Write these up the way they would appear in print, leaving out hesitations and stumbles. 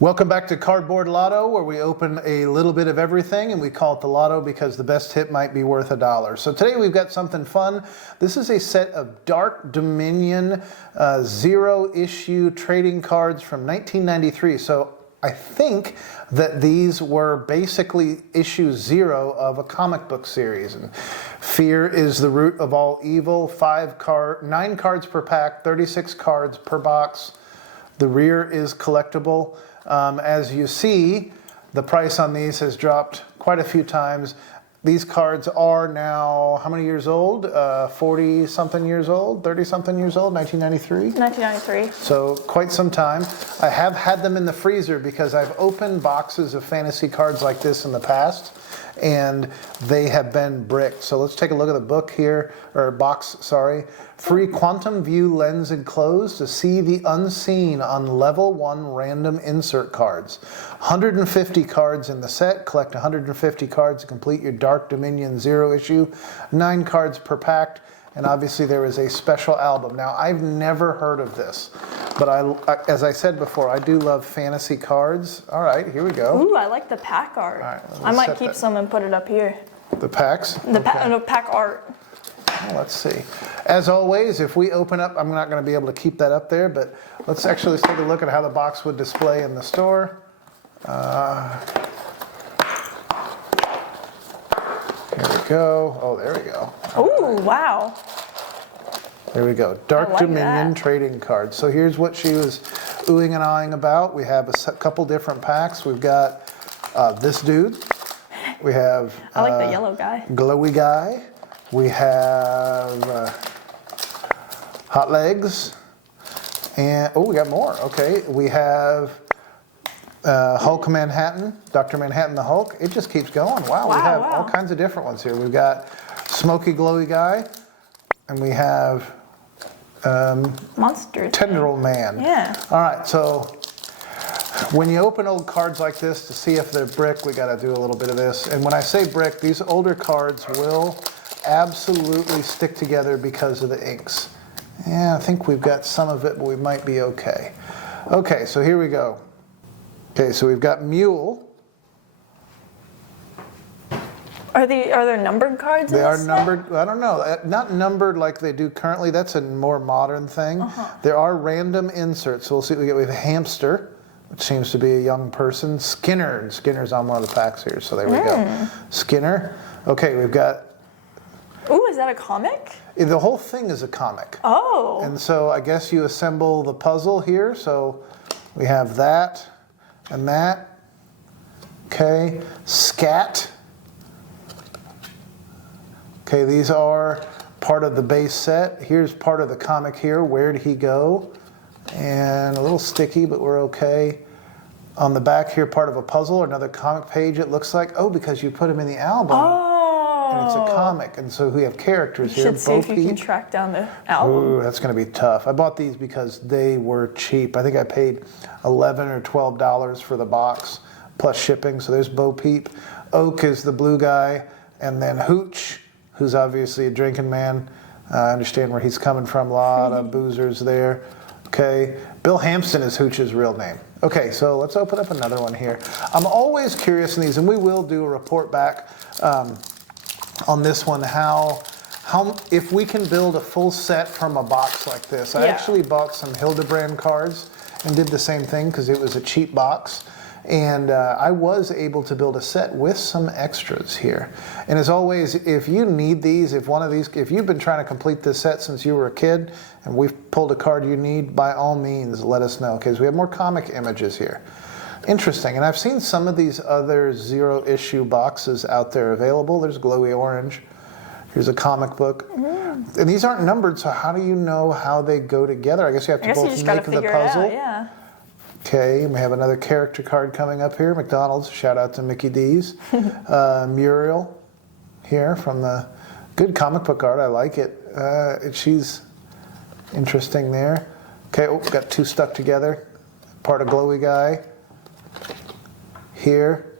Welcome back to Cardboard Lotto, where we open a little bit of everything, and we call it the Lotto because the best hit might be worth $1. So today we've got something fun. This is a set of Dark Dominion zero issue trading cards from 1993. So I think that these were basically issue 0 of a comic book series. And fear is the root of all evil. 9 cards per pack, 36 cards per box. The rear is collectible. As you see, the price on these has dropped quite a few times. These cards are now, how many years old? 40-something years old? 30-something years old? 1993? 1993. So quite some time. I have had them in the freezer because I've opened boxes of fantasy cards like this in the past, and they have been bricked. So let's take a look at the book here, or box, sorry. Free Quantum View lens enclosed to see the unseen on level 1 random insert cards. 150 cards in the set. Collect 150 cards to complete your Dark Dominion zero issue. 9 cards per pack. And obviously there is a special album. Now, I've never heard of this, but as I said before, I do love fantasy cards. All right, here we go. Ooh, I like the pack art. All right, I might keep some and put it up here. The packs? The pack art. Well, let's see. As always, if we open up, I'm not going to be able to keep that up there, but let's take a look at how the box would display in the store. Here we go. Oh, there we go. Ooh, wow. There we go. Dark Dominion that. trading cards. So here's what she was oohing and ahhing about. We have a couple different packs. We've got this dude. We have I like the yellow guy. Glowy guy. We have Hot Legs. And oh, we got more. Okay. We have Hulk Manhattan, Dr. Manhattan the Hulk. It just keeps going. Wow, we have all kinds of different ones here. We've got Smoky Glowy guy, and we have Monsters. Tendril Man. Yeah. All right, so when you open old cards like this to see if they're brick, we got to do a little bit of this. And when I say brick, these older cards will absolutely stick together because of the inks. Yeah, I think we've got some of it, but we might be okay. Okay, so here we go. Okay, so we've got Mule. Are there numbered cards? They are numbered. I don't know. Not numbered like they do currently. That's a more modern thing. There are random inserts. So we'll see what we get. We have Hamster, which seems to be a young person. Skinner. Skinner's on one of the packs here. So there we go. Skinner. Okay, we've got. Ooh, is that a comic? The whole thing is a comic. Oh. And so I guess you assemble the puzzle here. So we have that and that. Okay. Scat. Okay, these are part of the base set. Here's part of the comic here. Where'd he go? And a little sticky, but we're okay. On the back here, part of a puzzle, another comic page it looks like. Oh, because you put him in the album. Oh. And it's a comic. And so we have characters You here. should see if you can track down the album. Ooh, that's going to be tough. I bought these because they were cheap. I think I paid $11 or $12 for the box, plus shipping. So there's Bo Peep. Oak is the blue guy. And then Hooch, who's obviously a drinking man. I understand where he's coming from. A lot of boozers there. Okay. Bill Hampton is Hooch's real name. Okay, so let's open up another one here. I'm always curious in these, and we will do a report back on this one, how if we can build a full set from a box like this. I actually bought some Hildebrand cards and did the same thing because it was a cheap box. And I was able to build a set with some extras here. And as always, if you need these, if you've been trying to complete this set since you were a kid, and we've pulled a card you need, by all means, let us know, because we have more comic images here. Interesting. And I've seen some of these other zero issue boxes out there available. There's Glowy Orange. Here's a comic book. And these aren't numbered, so how do you know how they go together? I guess you have to both make the puzzle. It out, yeah. Okay, we have another character card coming up here. McDonald's, shout out to Mickey D's. Muriel here from the good comic book art. I like it. She's interesting there. Okay, got 2 stuck together. Part of Glowy guy. Here,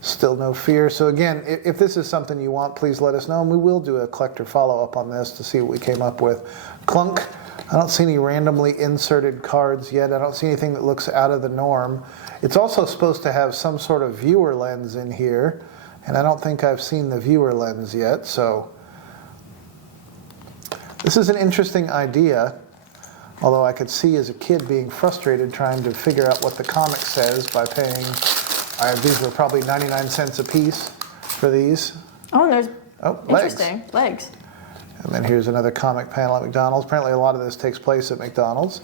still no fear. So again, if this is something you want, please let us know, and we will do a collector follow-up on this to see what we came up with. Clunk, I don't see any randomly inserted cards yet. I don't see anything that looks out of the norm. It's also supposed to have some sort of viewer lens in here, and I don't think I've seen the viewer lens yet, so this is an interesting idea, although I could see as a kid being frustrated trying to figure out what the comic says by paying, these were probably 99 cents a piece for these. Oh, and there's legs. interesting legs. And then here's another comic panel at McDonald's. Apparently a lot of this takes place at McDonald's.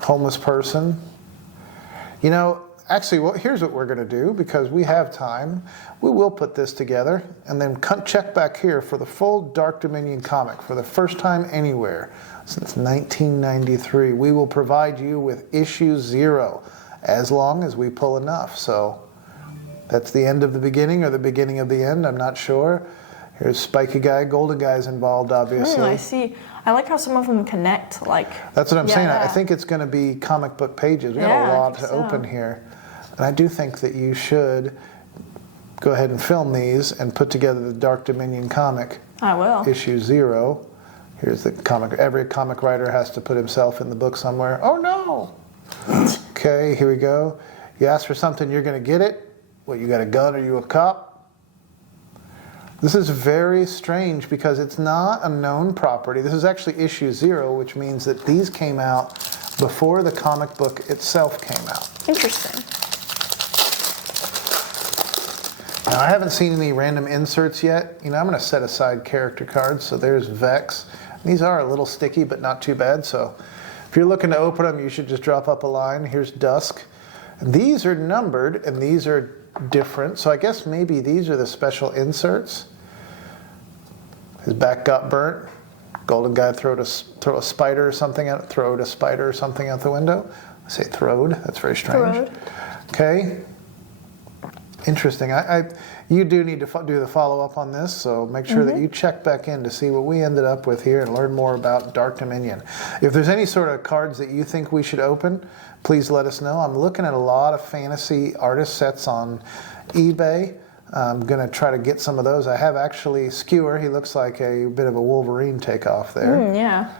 Homeless person. You know, actually, here's what we're going to do, because we have time. We will put this together and then check back here for the full Dark Dominion comic for the first time anywhere since 1993. We will provide you with issue 0 as long as we pull enough. So that's the end of the beginning or the beginning of the end. I'm not sure. Here's Spiky Guy. Golden Guy's involved, obviously. I see. I like how some of them connect. That's what I'm saying. Yeah. I think it's going to be comic book pages. We got Yeah, a I lot think to so. open here. And I do think that you should go ahead and film these and put together the Dark Dominion comic, I will. issue 0. Here's the comic. Every comic writer has to put himself in the book somewhere. Oh, no. Okay, here we go. You ask for something, you're going to get it. What, you got a gun? Are you a cop? This is very strange because it's not a known property. This is actually issue 0, which means that these came out before the comic book itself came out. Interesting. Now, I haven't seen any random inserts yet. You know, I'm going to set aside character cards. So there's Vex. These are a little sticky, but not too bad. So if you're looking to open them, you should just drop up a line. Here's Dusk. And these are numbered, and these are different. So I guess maybe these are the special inserts. His back got burnt. Golden Guy throw a spider or something out. Throwed a spider or something out the window. I say throwed. That's very strange. Throwed. Okay. Interesting. You do need to do the follow-up on this, so make sure that you check back in to see what we ended up with here and learn more about Dark Dominion. If there's any sort of cards that you think we should open, please let us know. I'm looking at a lot of fantasy artist sets on eBay. I'm going to try to get some of those. I have actually Skewer. He looks like a bit of a Wolverine takeoff there. Yeah.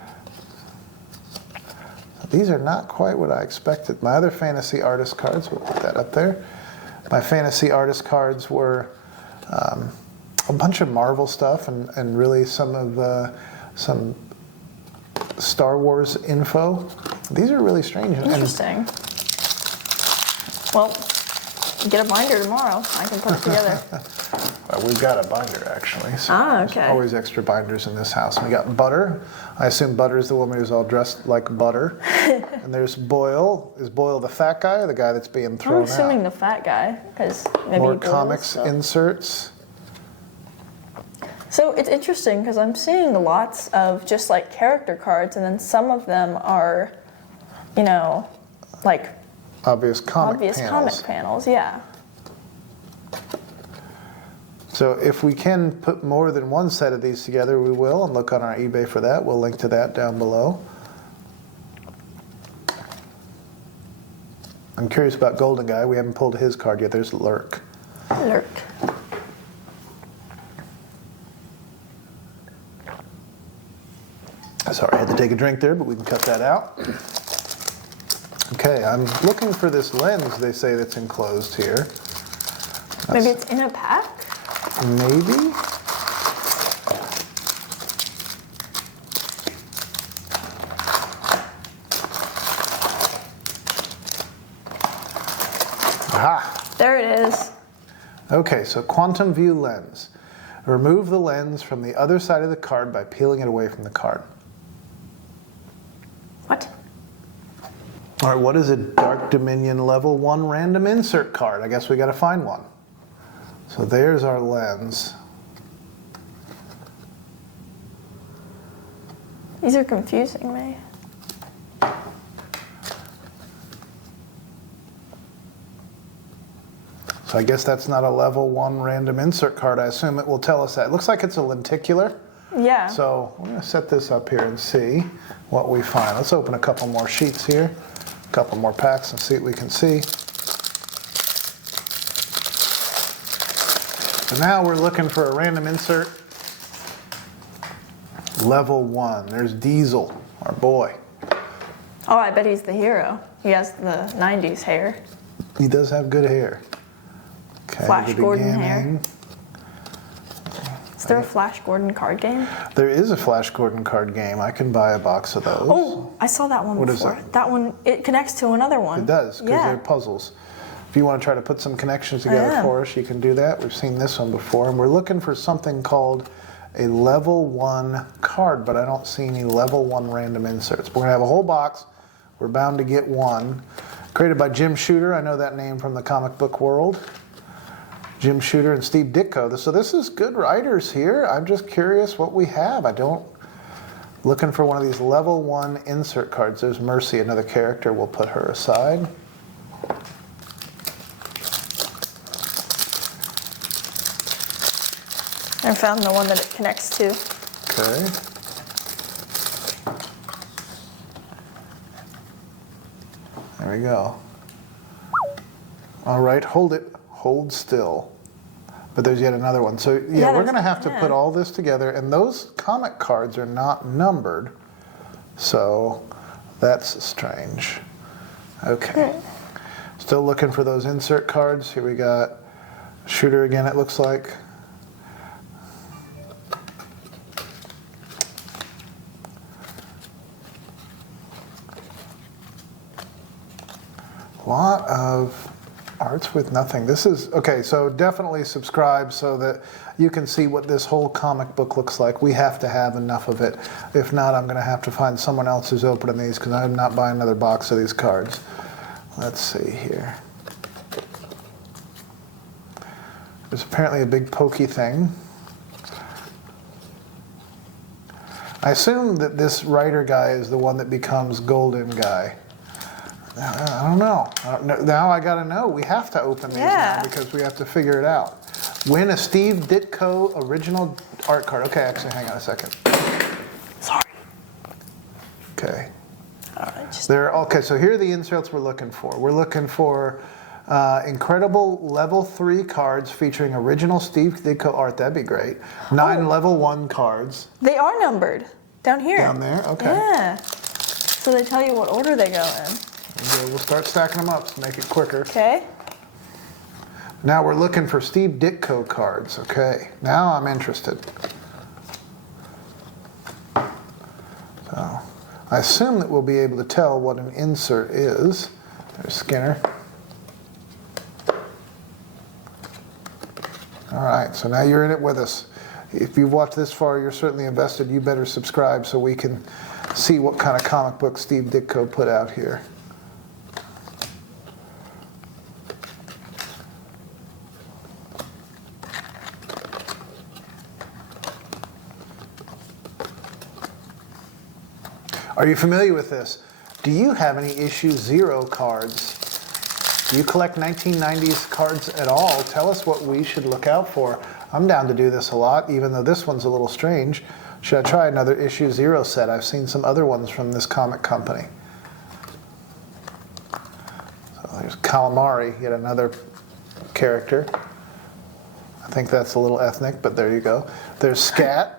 These are not quite what I expected. My other fantasy artist cards, we'll put that up there. My fantasy artist cards were a bunch of Marvel stuff and really some Star Wars info. These are really strange. Interesting. Well, get a binder tomorrow. I can put it together. Well, we've got a binder, actually. So okay. There's always extra binders in this house. We got Butter. I assume Butter is the woman who's all dressed like butter. And there's Boyle. Is Boyle the fat guy or the guy that's being thrown I'm out? assuming the fat guy, because maybe More he boils, comics so. inserts. So it's interesting because I'm seeing lots of just like character cards, and then some of them are, like Obvious comic obvious panels. comic panels. Yeah. So if we can put more than one set of these together, we will, and look on our eBay for that. We'll link to that down below. I'm curious about Golden Guy. We haven't pulled his card yet. There's Lurk. Lurk. Sorry, I had to take a drink there, but we can cut that out. Okay, I'm looking for this lens they say that's enclosed here. Maybe it's in a pack? Maybe? Aha! There it is. Okay, so Quantum View lens. Remove the lens from the other side of the card by peeling it away from the card. What? All right, what is a Dark Dominion Level 1 random insert card? I guess we got to find one. So there's our lens. These are confusing me. So I guess that's not a level 1 random insert card. I assume it will tell us that. It looks like it's a lenticular. Yeah. So I'm going to set this up here and see what we find. Let's open a couple more sheets here, a couple more packs and see what we can see. So now we're looking for a random insert Level 1. There's Diesel, our boy. Oh, I bet he's the hero. He has the 90s hair. He does have good hair. Okay, Flash the Gordon beginning. hair. Is there a Flash Gordon card game? There is a Flash Gordon card game. I can buy a box of those. Oh, I saw that one What is before. that? That one, it connects to another one. It does, because Yeah. they're puzzles. If you want to try to put some connections together am. for us, you can do that. We've seen this one before, and we're looking for something called a level 1 card, but I don't see any level 1 random inserts. We're going to have a whole box. We're bound to get one. Created by Jim Shooter. I know that name from the comic book world. Jim Shooter and Steve Ditko. So this is good writers here. I'm just curious what we have. Looking for one of these level 1 insert cards. There's Mercy, another character. We'll put her aside. I found the one that it connects to. Okay. There we go. All right, hold it. Hold still. But there's yet another one. So yeah, we're going to have to put all this together. And those comic cards are not numbered. So that's strange. Okay. Still looking for those insert cards. Here we got Shooter again, it looks like. A lot of arts with nothing. This is, okay, so definitely subscribe so that you can see what this whole comic book looks like. We have to have enough of it. If not, I'm going to have to find someone else who's opening these because I'm not buying another box of these cards. Let's see here. There's apparently a big pokey thing. I assume that this writer guy is the one that becomes Golden Guy. I don't know. Now I got to know. We have to open these now because we have to figure it out. Win a Steve Ditko original art card. Okay, actually, hang on a second. Sorry. Okay. Just Okay, so here are the inserts we're looking for. We're looking for incredible level 3 cards featuring original Steve Ditko art. That'd be great. 9 level 1 cards. They are numbered down here. Down there? Okay. Yeah. So they tell you what order they go in. And we'll start stacking them up to make it quicker. Okay. Now we're looking for Steve Ditko cards. Okay, now I'm interested. So I assume that we'll be able to tell what an insert is. There's Skinner. All right, so now you're in it with us. If you've watched this far, you're certainly invested. You better subscribe so we can see what kind of comic book Steve Ditko put out here. Are you familiar with this? Do you have any issue 0 cards? Do you collect 1990s cards at all? Tell us what we should look out for. I'm down to do this a lot, even though this one's a little strange. Should I try another issue 0 set? I've seen some other ones from this comic company. So there's Calamari, yet another character. I think that's a little ethnic, but there you go. There's Scat.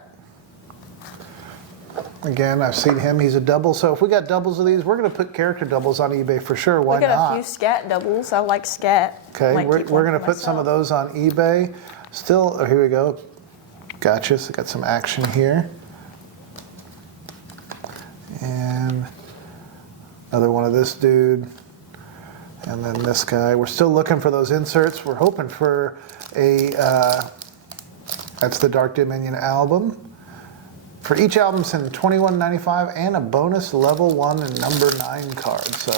Again, I've seen him. He's a double. So if we got doubles of these, we're going to put character doubles on eBay for sure. Why We got not? a few Scat doubles. I like Scat. Okay, Might we're keep one going to for put some of myself. those on eBay. Still, oh, here we go. Gotcha. So got some action here. And another one of this dude. And then this guy. We're still looking for those inserts. We're hoping for a, that's the Dark Dominion album. For each album, send $21.95 and a bonus level 1 and number 9 card. So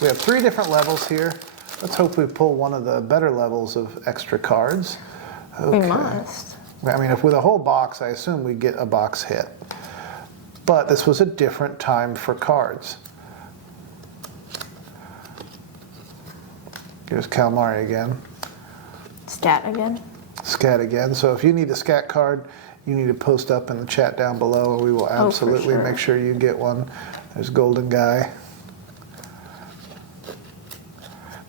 we have 3 different levels here. Let's hope we pull one of the better levels of extra cards. Okay. We must. I mean, if with a whole box, I assume we'd get a box hit. But this was a different time for cards. Here's Calamari again. Scat again. Scat again. So if you need a Scat card, you need to post up in the chat down below, and we will absolutely make sure you get one. There's Golden Guy.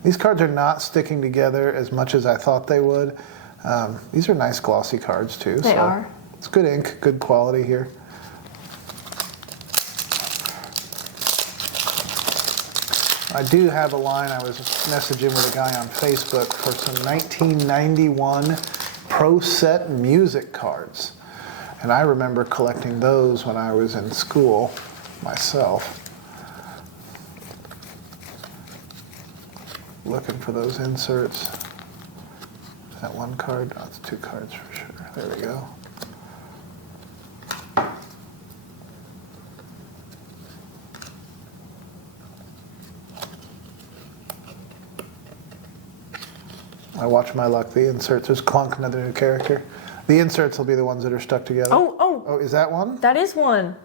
These cards are not sticking together as much as I thought they would. These are nice glossy cards too. They are. It's good ink, good quality here. I do have a line. I was messaging with a guy on Facebook for some 1991 Pro Set music cards. And I remember collecting those when I was in school myself. Looking for those inserts. Is that one card? Oh, it's 2 cards for sure. There we go. I watch my luck. The inserts. There's Clunk, another new character. The inserts will be the ones that are stuck together. Oh, is that one? that is one.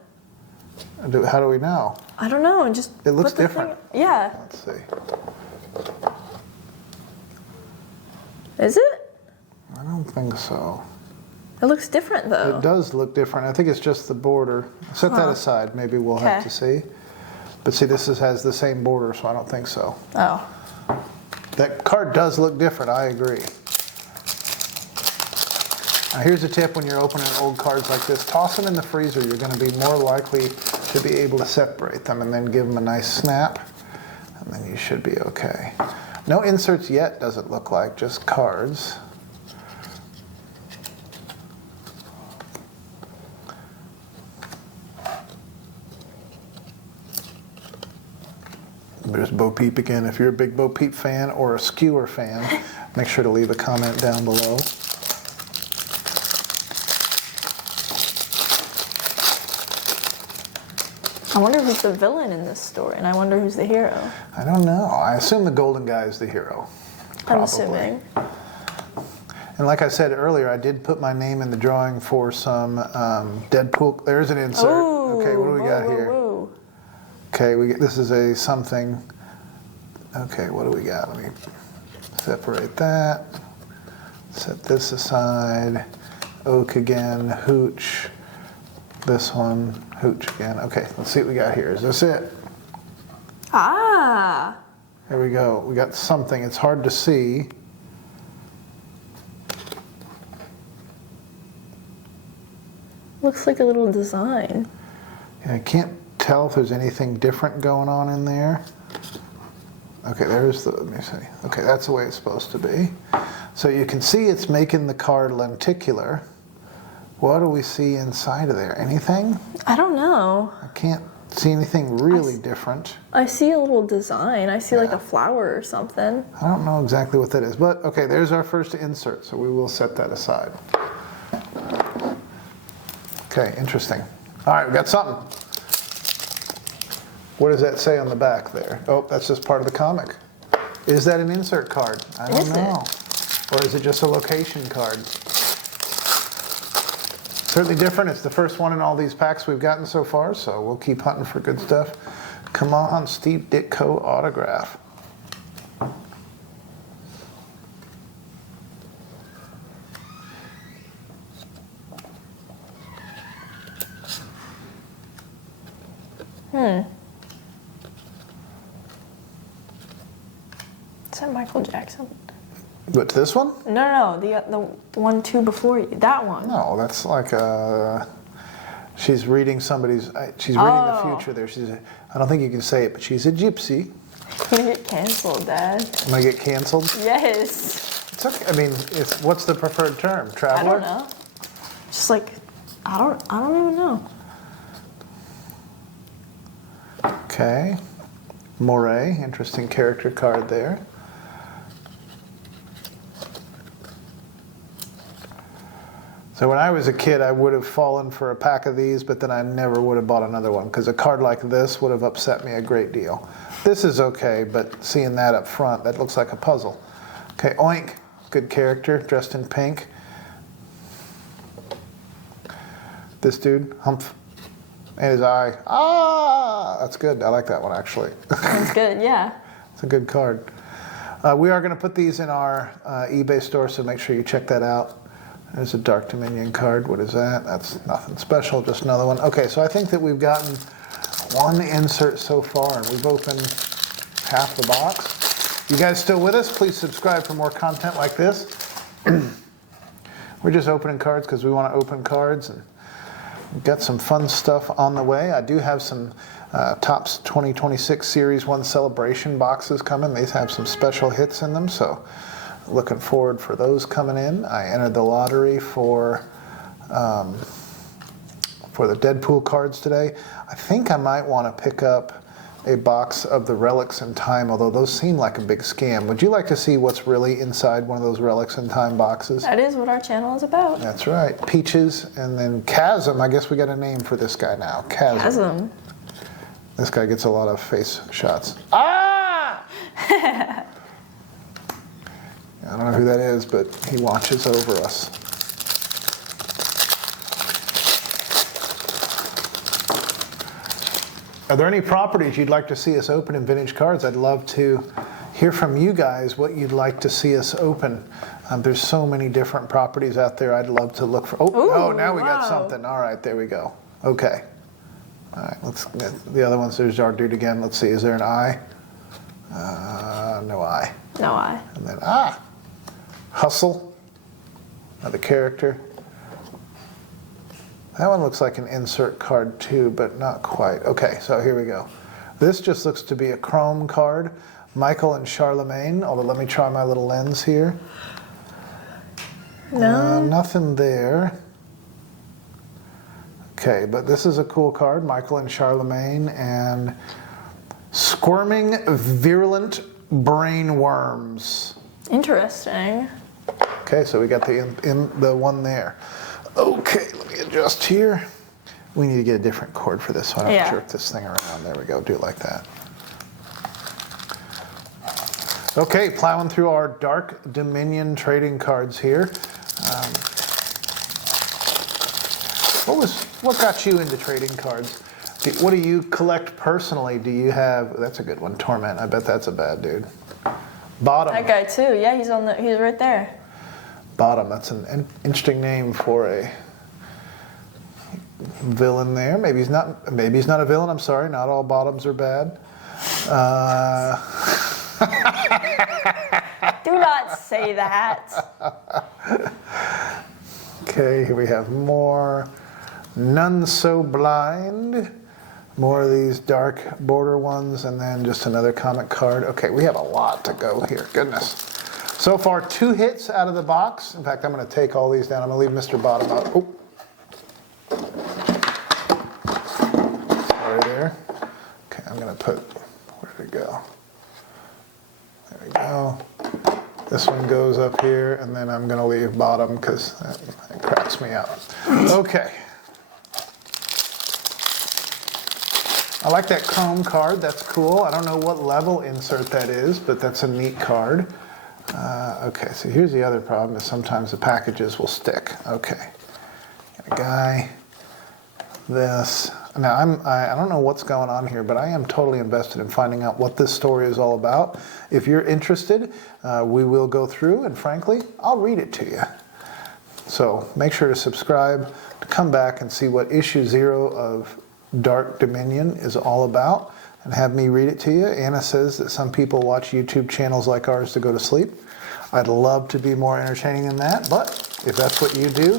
How do we know? I don't know. Just It looks put the different. thing- yeah. Let's see. Is it? I don't think so. It looks different though. It does look different. I think it's just the border. Set that aside. Maybe we'll have Okay. to see. But see, this has the same border, so I don't think so. Oh. That card does look different. I agree. Now here's a tip when you're opening old cards like this. Toss them in the freezer. You're going to be more likely to be able to separate them, and then give them a nice snap, and then you should be okay. No inserts yet, does it look like, just cards. There's Bo Peep again. If you're a big Bo Peep fan or a Skewer fan, make sure to leave a comment down below. I wonder who's the villain in this story, and I wonder who's the hero. I don't know. I assume the golden guy is the hero. I'm assuming. And like I said earlier, I did put my name in the drawing for some Deadpool. There's an insert. Ooh, Okay, what do we got whoa, here? whoa. Okay, this is a something. Okay, what do we got? Let me separate that. Set this aside. Oak again. Hooch. This one. Hooch again. Okay, let's see what we got here. Is this it? Ah. There we go. We got something. It's hard to see. Looks like a little design. Yeah, I can't tell if there's anything different going on in there. Okay, there's the, let me see. Okay, that's the way it's supposed to be. So you can see it's making the card lenticular. What do we see inside of there? Anything? I don't know. I can't see anything really different. I see a little design. I see like a flower or something. I don't know exactly what that is, but okay, there's our first insert, so we will set that aside. Okay, interesting. All right, we got something. What does that say on the back there? Oh, that's just part of the comic. Is that an insert card? I don't know. Or is it just a location card? Certainly different. It's the first one in all these packs we've gotten so far, so we'll keep hunting for good stuff. Come on, Steve Ditko autograph. Is that Michael Jackson? What's this one? No, the one two before you. That one. No, that's like she's reading somebody's. She's reading the future there. I don't think you can say it, but she's a gypsy. You're gonna get canceled, Dad. Am I get canceled? Yes. It's okay. I mean, what's the preferred term? Traveler? I don't know. Just like I don't even know. Okay. Moray, interesting character card there. So when I was a kid, I would have fallen for a pack of these, but then I never would have bought another one because a card like this would have upset me a great deal. This is okay, but seeing that up front, that looks like a puzzle. Okay, Oink, good character, dressed in pink. This dude, Humph, and his eye. Ah, that's good. I like that one actually. That's good. Yeah. It's a good card. We are going to put these in our eBay store, so make sure you check that out. There's a Dark Dominion card. What is that? That's nothing special, just another one. Okay, so I think that we've gotten one insert so far, and we've opened half the box. You guys still with us? Please subscribe for more content like this. We're just opening cards because we want to open cards, and we've got some fun stuff on the way. I do have some Topps 2026 Series 1 Celebration boxes coming. These have some special hits in them, so looking forward for those coming in. I entered the lottery for the Deadpool cards today. I think I might want to pick up a box of the Relics in Time, although those seem like a big scam. Would you like to see what's really inside one of those Relics in Time boxes? That is what our channel is about. That's right. Peaches, and then Chasm. I guess we got a name for this guy now. Chasm. This guy gets a lot of face shots. Ah! I don't know who that is, but he watches over us. Are there any properties you'd like to see us open in Vintage Cards? I'd love to hear from you guys what you'd like to see us open. There's so many different properties out there. I'd love to look for. Oh, now we got something. All right, there we go. Okay. All right, let's get the other ones. There's our dude again. Let's see. Is there an eye? No eye. No eye. And then Hustle. Another character. That one looks like an insert card too, but not quite. Okay, so here we go. This just looks to be a chrome card. Michael and Charlemagne, although let me try my little lens here. No. Nothing there. Okay, but this is a cool card. Michael and Charlemagne and Squirming Virulent Brain Worms. Interesting. Okay, so we got the one there. Okay, let me adjust here. We need to get a different cord for this one. I'll jerk this thing around. There we go. Do it like that. Okay, plowing through our Dark Dominion trading cards here. What got you into trading cards? What do you collect personally? Do you have? That's a good one. Torment. I bet that's a bad dude. Bottom. That guy too. Yeah, he's right there. Bottom. That's an interesting name for a villain there. Maybe he's not a villain. I'm sorry. Not all bottoms are bad. Do not say that. Okay, here we have more. None So Blind. More of these dark border ones, and then just another comic card. Okay, we have a lot to go here. Goodness. So far, 2 hits out of the box. In fact, I'm going to take all these down. I'm going to leave Mr. Bottom out. Oh. Sorry there. Okay, I'm going to put, where'd it go? There we go. This one goes up here, and then I'm going to leave Bottom because that cracks me out. Okay. I like that chrome card. That's cool. I don't know what level insert that is, but that's a neat card. Okay, so here's the other problem is sometimes the packages will stick. Okay. Got a guy. This. Now, I don't know what's going on here, but I am totally invested in finding out what this story is all about. If you're interested, we will go through, and frankly, I'll read it to you. So make sure to subscribe to come back and see what issue 0 of Dark Dominion is all about, and have me read it to you. Anna says that some people watch YouTube channels like ours to go to sleep. I'd love to be more entertaining than that, but if that's what you do,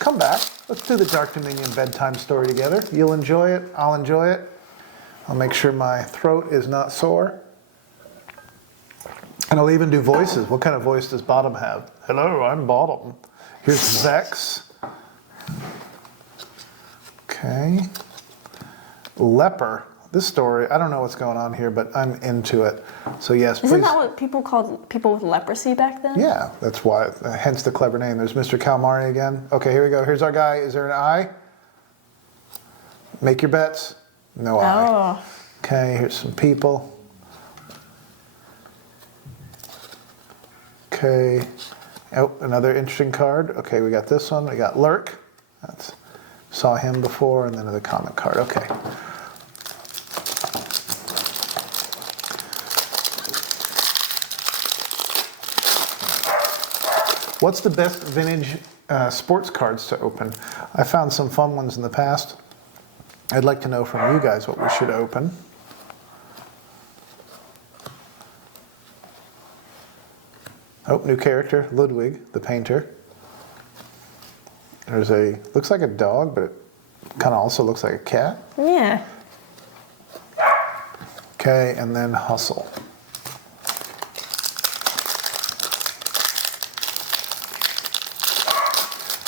come back. Let's do the Dark Dominion bedtime story together. You'll enjoy it. I'll enjoy it. I'll make sure my throat is not sore. And I'll even do voices. What kind of voice does Bottom have? Hello, I'm Bottom. Here's Vex. Okay. Leper. This story, I don't know what's going on here, but I'm into it. So yes, please. Isn't that what people called people with leprosy back then? Yeah, that's why, hence the clever name. There's Mr. Calamari again. Okay, here we go. Here's our guy. Is there an eye? Make your bets. No eye. Okay, here's some people. Okay. Oh, another interesting card. Okay, we got this one. We got Lurk. Saw him before, and then another comic card. Okay. What's the best vintage sports cards to open? I found some fun ones in the past. I'd like to know from you guys what we should open. Oh, new character, Ludwig, the painter. There's looks like a dog, but it kind of also looks like a cat. Yeah. Okay, and then Hustle.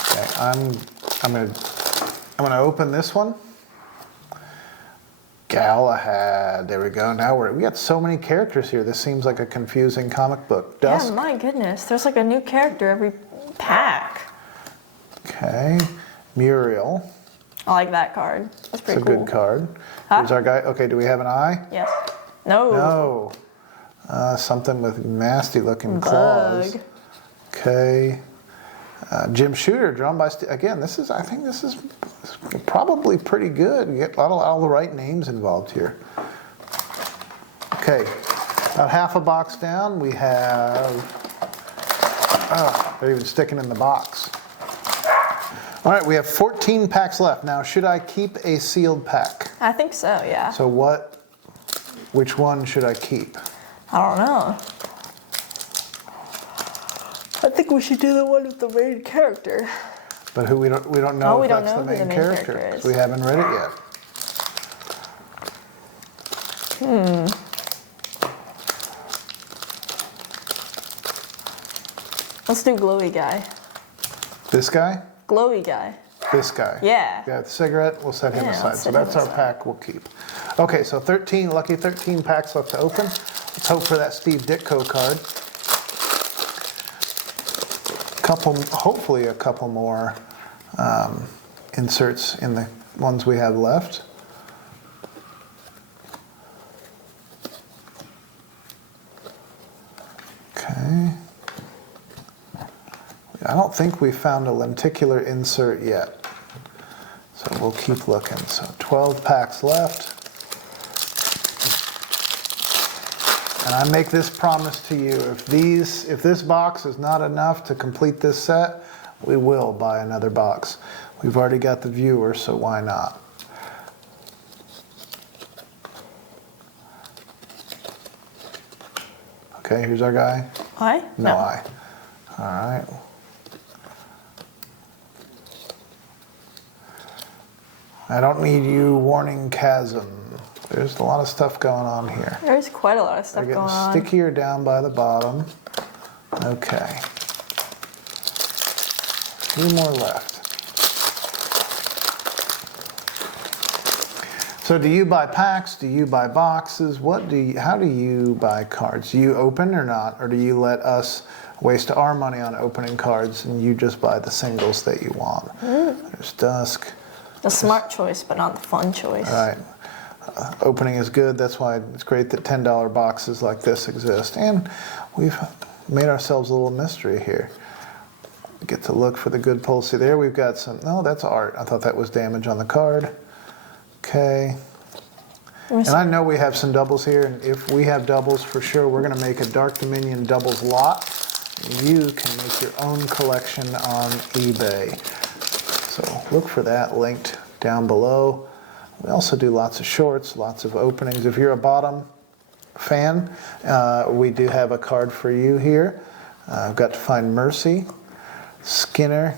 Okay, I'm gonna open this one. Galahad. There we go. Now we got so many characters here. This seems like a confusing comic book. Dusk. Yeah, my goodness. There's like a new character every pack. Okay. Muriel. I like that card. That's It's pretty a cool. good card. Huh? Here's our guy. Okay, do we have an eye? Yes. No. No. Something with nasty looking claws. Bug. Okay. Jim Shooter, drawn by again. I think this is probably pretty good. You get all the right names involved here. Okay, about half a box down, we have. Oh, they're even sticking in the box. All right, we have 14 packs left. Now, should I keep a sealed pack? I think so, yeah. So which one should I keep? I don't know. I think we should do the one with the main character. But we don't know we if don't that's know the who the main main character. character is. We haven't read it yet. Let's do Glowy Guy. This guy? Glowy Guy. This guy. Yeah. Got the cigarette, we'll set him Yeah, aside. let's So set him that's our aside. pack we'll keep. Okay, so 13, lucky 13 packs left to open. Let's hope for that Steve Ditko card. Hopefully a couple more inserts in the ones we have left. Okay. I don't think we found a lenticular insert yet. So we'll keep looking. So 12 packs left. And I make this promise to you, if this box is not enough to complete this set, we will buy another box. We've already got the viewer, so why not? Okay, here's our guy. Eye? No eye. All right. I don't need you, Warning Chasm. There's a lot of stuff going on here. There's quite a lot of stuff They're going getting on. stickier down by the bottom. Okay. A few more left. So do you buy packs? Do you buy boxes? How do you buy cards? Do you open or not? Or do you let us waste our money on opening cards and you just buy the singles that you want? There's Dusk. The smart choice, but not the fun choice. All right. Opening is good. That's why it's great that $10 boxes like this exist. And we've made ourselves a little mystery here. We get to look for the good pull. See there, we've got some. No, that's art. I thought that was damage on the card. Okay. And I know we have some doubles here, and if we have doubles for sure, we're going to make a Dark Dominion doubles lot. You can make your own collection on eBay. So look for that linked down below. We also do lots of shorts, lots of openings. If you're a bottom fan, we do have a card for you here. I've got to find Mercy, Skinner.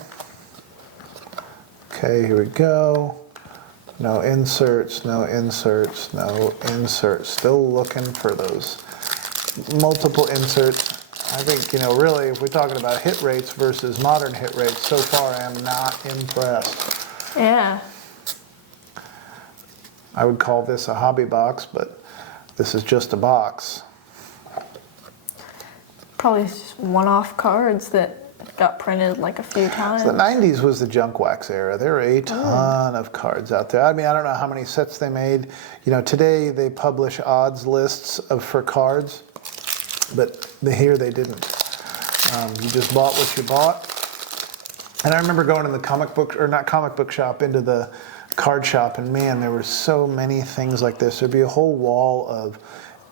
Okay, here we go. No inserts, no inserts, no inserts. Still looking for those multiple inserts. I think, really, if we're talking about hit rates versus modern hit rates, so far I am not impressed. Yeah. I would call this a hobby box, but this is just a box. Probably just one-off cards that got printed like a few times. The 90s was the junk wax era. There were a ton of cards out there. I mean, I don't know how many sets they made. Today they publish odds lists for cards, but here they didn't. You just bought what you bought. And I remember going in the into the card shop, and man, there were so many things like this. There'd be a whole wall of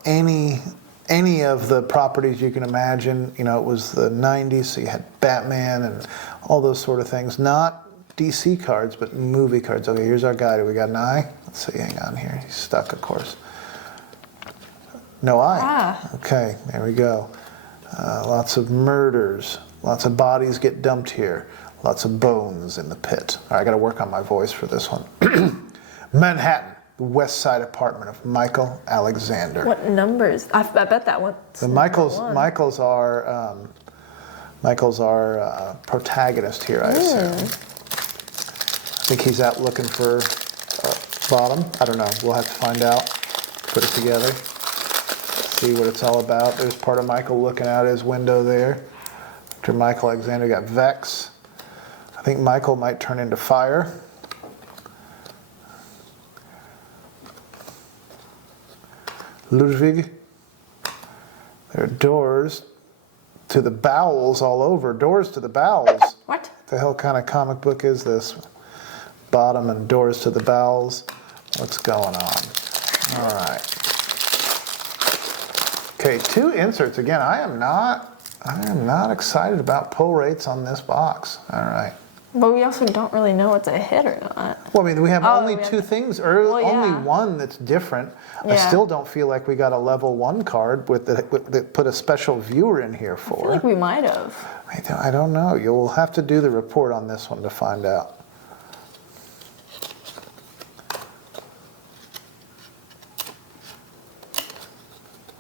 any of the properties you can imagine. It was the 90s, so you had Batman and all those sort of things. Not DC cards, but movie cards. Okay, here's our guy. Do we got an eye? Let's see, hang on here. He's stuck, of course. No eye. Ah. Okay, there we go. Lots of murders. Lots of bodies get dumped here. Lots of bones in the pit. All right, I got to work on my voice for this one. Manhattan. West Side Apartment of Michael Alexander. What numbers? I bet that one's The number one. Michael's our protagonist here, I assume. I think he's out looking for bottom. I don't know. We'll have to find out. Put it together. See what it's all about. There's part of Michael looking out his window there. After Michael Alexander got Vex. I think Michael might turn into fire. Ludwig. There are doors to the bowels all over. Doors to the bowels. What? The hell kind of comic book is this? Bottom and doors to the bowels. What's going on? All right. Okay, 2 inserts. Again, I am not excited about pull rates on this box. All right. But we also don't really know what's a hit or not. Well, I mean, we have only we have 2 things, or Well, only yeah. one that's different. I Yeah. still don't feel like we got a level 1 card that put a special viewer in here I for. feel like we might have. I don't know. You'll have to do the report on this one to find out.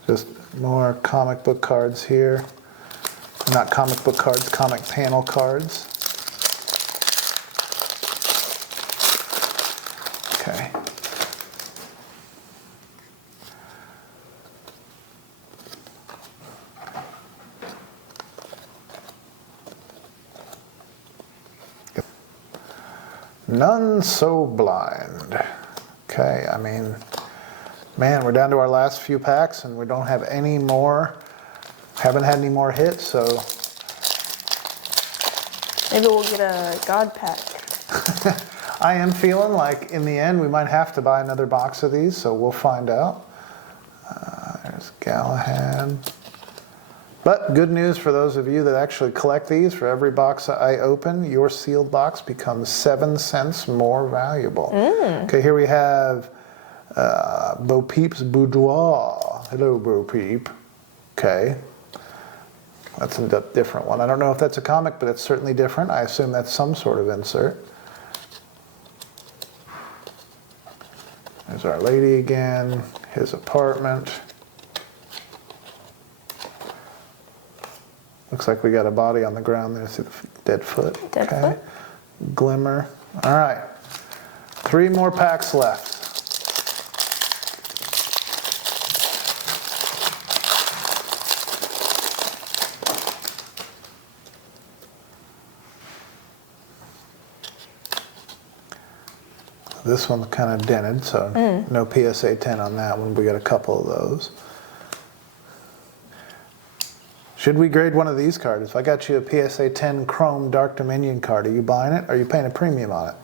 Just more comic book cards here. Not comic book cards, comic panel cards. Okay. None so blind. Okay, I mean, man, we're down to our last few packs and we don't have any more, haven't had any more hits, so. Maybe we'll get a God pack. I am feeling like in the end we might have to buy another box of these, so we'll find out. There's Galahad. But good news for those of you that actually collect these, for every box I open, your sealed box becomes 7 cents more valuable. Okay, here we have Bo Peep's Boudoir. Hello, Bo Peep. Okay. That's a different one. I don't know if that's a comic, but it's certainly different. I assume that's some sort of insert. There's Our Lady again, his apartment. Looks like we got a body on the ground there. See the dead foot. Dead foot. Glimmer. All right. 3 more packs left. This one's kind of dented, so no PSA 10 on that one. We got a couple of those. Should we grade one of these cards? If I got you a PSA 10 Chrome Dark Dominion card, are you buying it or are you paying a premium on it?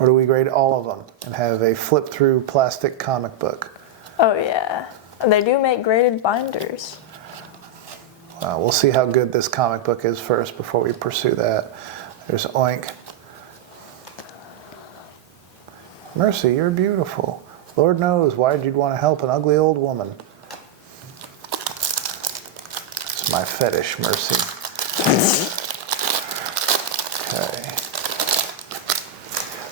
Or do we grade all of them and have a flip-through plastic comic book? Oh yeah. They do make graded binders. We'll see how good this comic book is first before we pursue that. There's Oink. Mercy, you're beautiful. Lord knows why you'd want to help an ugly old woman. It's my fetish, Mercy. Okay.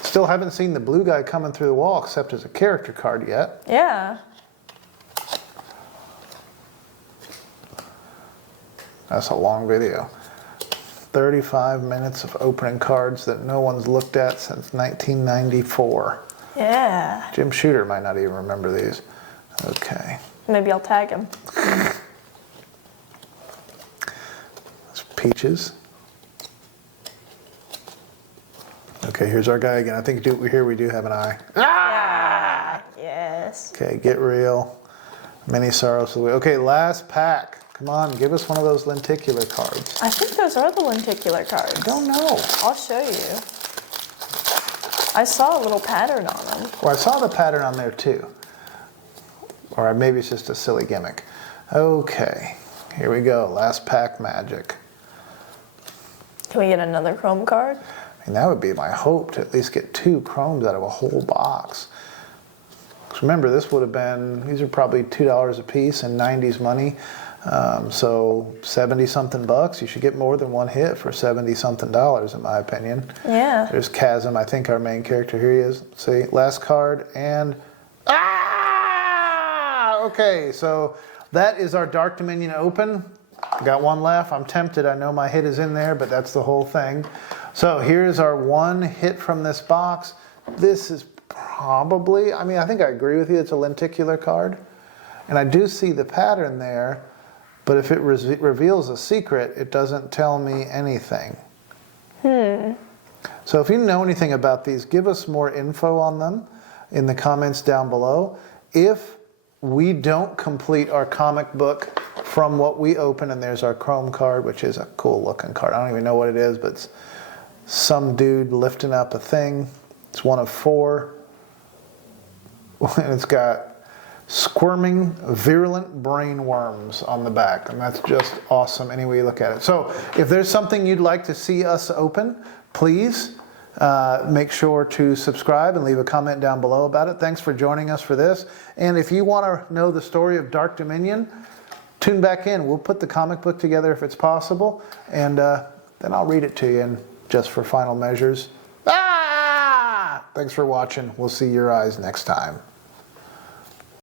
Still haven't seen the blue guy coming through the wall except as a character card yet. Yeah. That's a long video. 35 minutes of opening cards that no one's looked at since 1994. Yeah. Jim Shooter might not even remember these. Okay. Maybe I'll tag him. It's Peaches. Okay, here's our guy again. I think here we do have an eye. Ah! Yes. Okay, Get Real. Many Sorrows of the Way. Okay, last pack. Come on, give us one of those lenticular cards. I think those are the lenticular cards. I don't know. I'll show you. I saw a little pattern on them. Well, I saw the pattern on there too. Or maybe it's just a silly gimmick. Okay, here we go. Last pack magic. Can we get another Chrome card? I mean, that would be my hope, to at least get 2 Chromes out of a whole box. 'Cause remember, this would have been, these are probably $2 a piece in 90s money. So 70 something bucks, you should get more than one hit for 70 something dollars, in my opinion. Yeah. There's Chasm, I think our main character, here he is. See, last card, and okay, so that is our Dark Dominion open. Got one left. I'm tempted. I know my hit is in there, but that's the whole thing. So here's our one hit from this box. This is probably, I mean, I think I agree with you. It's a lenticular card. And I do see the pattern there, but if it reveals a secret, it doesn't tell me anything. So if you know anything about these, give us more info on them in the comments down below. If we don't complete our comic book from what we open, and there's our Chrome card, which is a cool looking card. I don't even know what it is, but it's some dude lifting up a thing. It's one of 4. And it's got squirming, virulent brain worms on the back. And that's just awesome any way you look at it. So if there's something you'd like to see us open, please make sure to subscribe and leave a comment down below about it. Thanks for joining us for this. And if you want to know the story of Dark Dominion, tune back in. We'll put the comic book together if it's possible, and then I'll read it to you and just for final measures. Thanks for watching. We'll see your eyes next time.